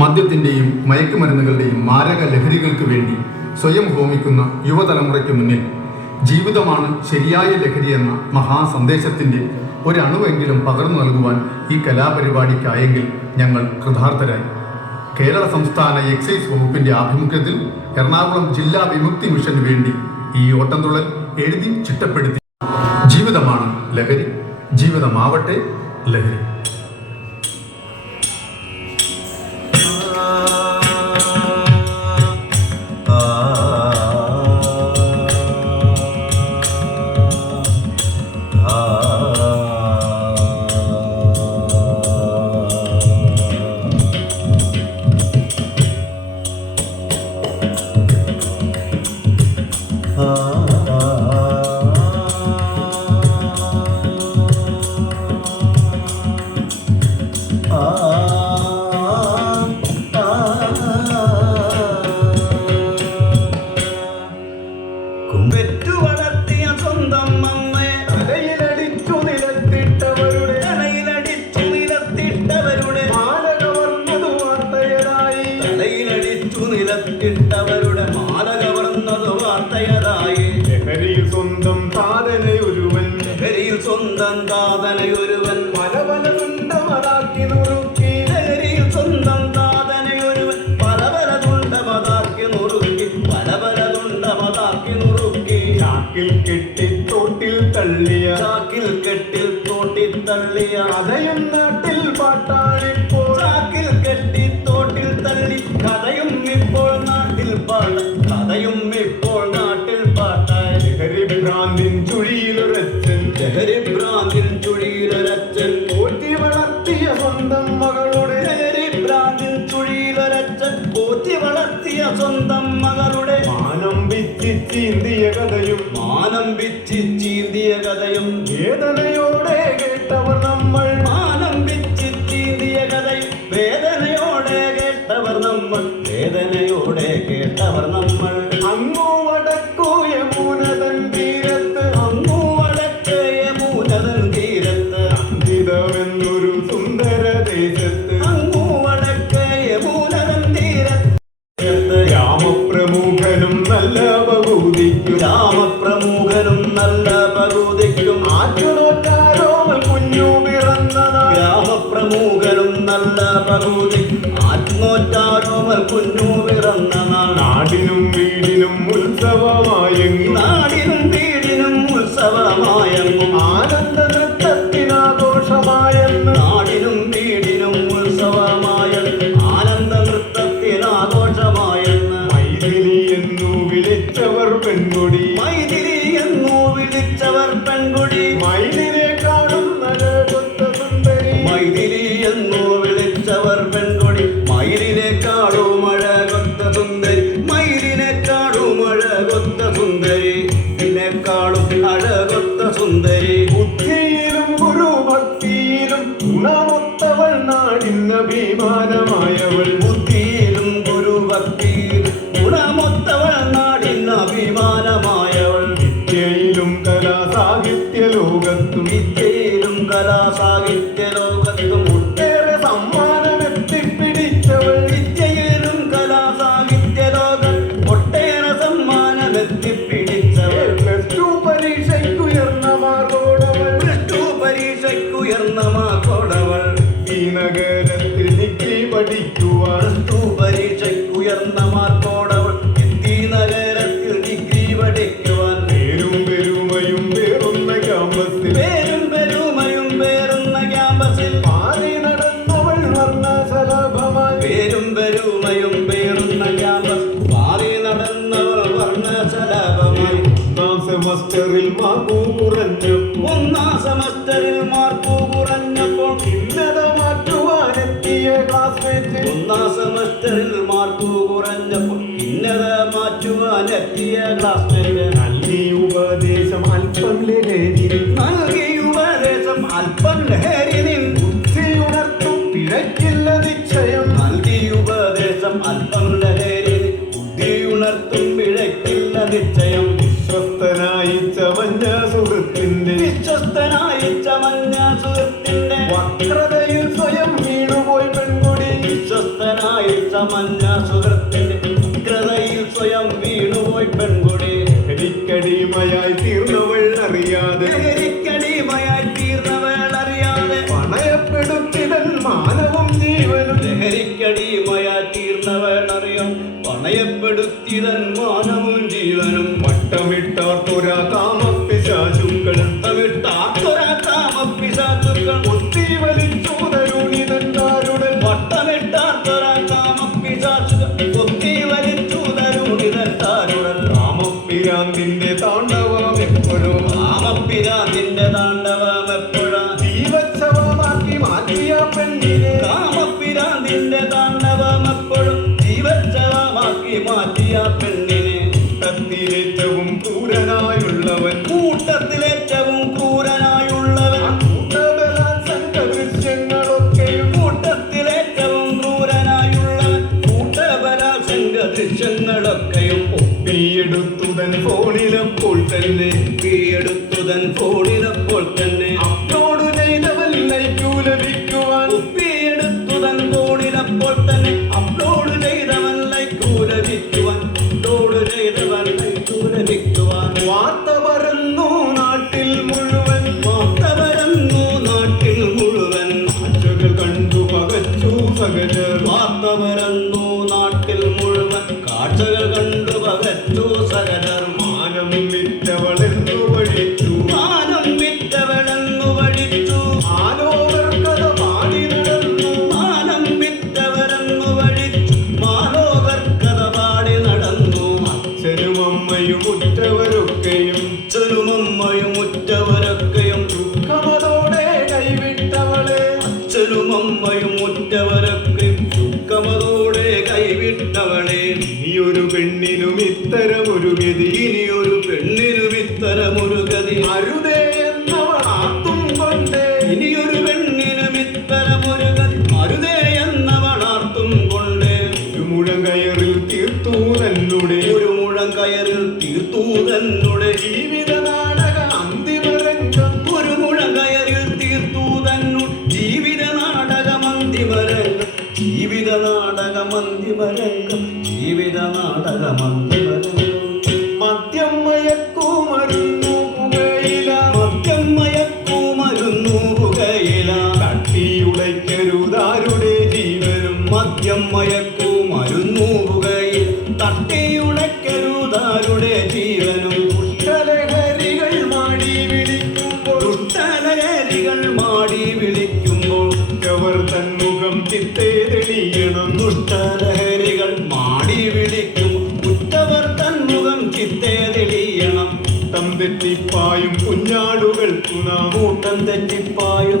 മദ്യത്തിന്റെയും മയക്കുമരുന്നുകളുടെയും മാരക ലഹരികൾക്ക് വേണ്ടി സ്വയം ഹോമിക്കുന്ന യുവതലമുറയ്ക്ക് മുന്നിൽ ജീവിതമാണ് ശരിയായ ലഹരി എന്ന മഹാസന്ദേശത്തിന്റെ ഒരണുവെങ്കിലും പകർന്നു നൽകുവാൻ ഈ കലാപരിപാടിക്കായെങ്കിൽ ഞങ്ങൾ കൃതാർത്ഥരായി. കേരള സംസ്ഥാന എക്സൈസ് വകുപ്പിന്റെ ആഭിമുഖ്യത്തിൽ എറണാകുളം ജില്ലാ വിമുക്തി മിഷന് വേണ്ടി ഈ ഓട്ടംതുള്ളൽ എഴുതി ചിട്ടപ്പെടുത്തി. ജീവിതമാണ് ലഹരി. ജീവിതമാവട്ടെ ലഹരി. ചീന്തിയ കഥയും മാനം വിച്ച് ചീന്തിയ കഥയും. വേദനയോടെ കേട്ടവർ നമ്മൾ മാനം വിച്ച് ചീന്തിയ കഥയും. വേദനയോടെ കേട്ടവർ നമ്മൾ വേദനയോടെ കേട്ടവർ നമ്മൾ. അങ്ങു വടക്കു തീരത്ത് അങ്ങു വടക്ക് തീരത്ത് അങ്കിതമെന്നൊരു നല്ല ആത്മോറ്റാടോമർ കുഞ്ഞു പിറന്ന നാടിനും വീടിനും ഉത്സവമായെങ്ങും സുന്ദരി ബുദ്ധിയിലും ഗുരുഭക്തിയിലും ഗുണമൊത്തവൾ നാടിന്ന അഭിമാനമായവൾ ബുദ്ധിയിലും ഗുരുഭക്തിയിലും ഗുണമൊത്തവൾ നാടിന് അഭിമാനമായവൾ വിദ്യയിലും കലാ സാഹിത്യ ലോകത്തും വിദ്യയിലും കലാസാഹിത്യ ലോകത്തും പഠിക്കുവാൻ പ്ലസ് ടു പരീക്ഷയ്ക്കുയർന്ന മാർക്കോടവൾ നഗരത്തിൽ ഡിഗ്രി പഠിക്കുവാൻ പേരും പെരുമയും പേറുന്ന ക്യാമ്പസിൽ പേരും പെരുമയും പേറുന്ന ക്യാമ്പസിൽ പാറി നടന്നവൾ വർണ ശലഭമായി പേരും പെരുമയും പേറുന്ന ക്യാമ്പസ് സെമസ്റ്ററിൽ മാർക്കു കുറഞ്ഞപ്പോൾ ഭിന്നത മാറ്റുവാനെത്തിയ ക്ലാസ്റ്ററിൽ നൽകി ഉപദേശം അല്പം ലഹരി. നൽകി ഉപദേശം അല്പം ലഹരി നിൻ ബുദ്ധിയുണർത്തും. പിഴയ്ക്കില്ല നിശ്ചയം. നൽകി ഉപദേശം അല്പം ലഹരി ബുദ്ധി ബുദ്ധിയുണർത്തും. പിഴയ്ക്കില്ല നിശ്ചയം. വിശ്വസ്തനായി ചവഞ്ഞ സുഹൃത്തിന്റെ വിശ്വസ്തനായി ചമഞ്ഞ ലഹരിക്കടിമയാ തീർന്നവനറിയാം. പണയപ്പെടുത്തി തൻ മാനവും ജീവനും. കാമത്തെ കാമപ്പിശാശും കിടത്തമിട്ട ഏറ്റവും ക്രൂരനായുള്ളവൻ. കൂട്ടത്തിലേറ്റവും ക്രൂരനായുള്ളവൻ. കൂട്ടബലാശങ്കളൊക്കെ കൂട്ടത്തിലേറ്റവും ക്രൂരനായുള്ളവൻ. കൂട്ടബലാശങ്കളൊക്കെയും ഒപ്പിയെടുത്തുതൻ ഫോണിലപ്പോൾ തന്നെ. കീയെടുത്തുതൻ ഫോണിലപ്പോൾ തന്നെ. Yürümedi yeniyorum നേരം മയക്കൂ മരുന്നൂവുകയിൽ തട്ടിയുണക്കരുതാരുടെ ജീവനും. ദുഷ്ടലഹരികൾ മാടി വിളിക്കുമ്പോൾ ദുഷ്ടലഹരികൾ മാടി വിളിക്കുമ്പോൾ അവർ തന്മുഖം ചിത്തേ തെളിയണം. ദുഷ്ടലഹരികൾ മാടി വിളിക്കും ഉറ്റവർ തന്മുഖം ചിത്തേ തെളിയണം. കൂട്ടം തെറ്റിപ്പായും കുഞ്ഞാടുകൾക്കു നാം. കൂട്ടം തെറ്റിപ്പായും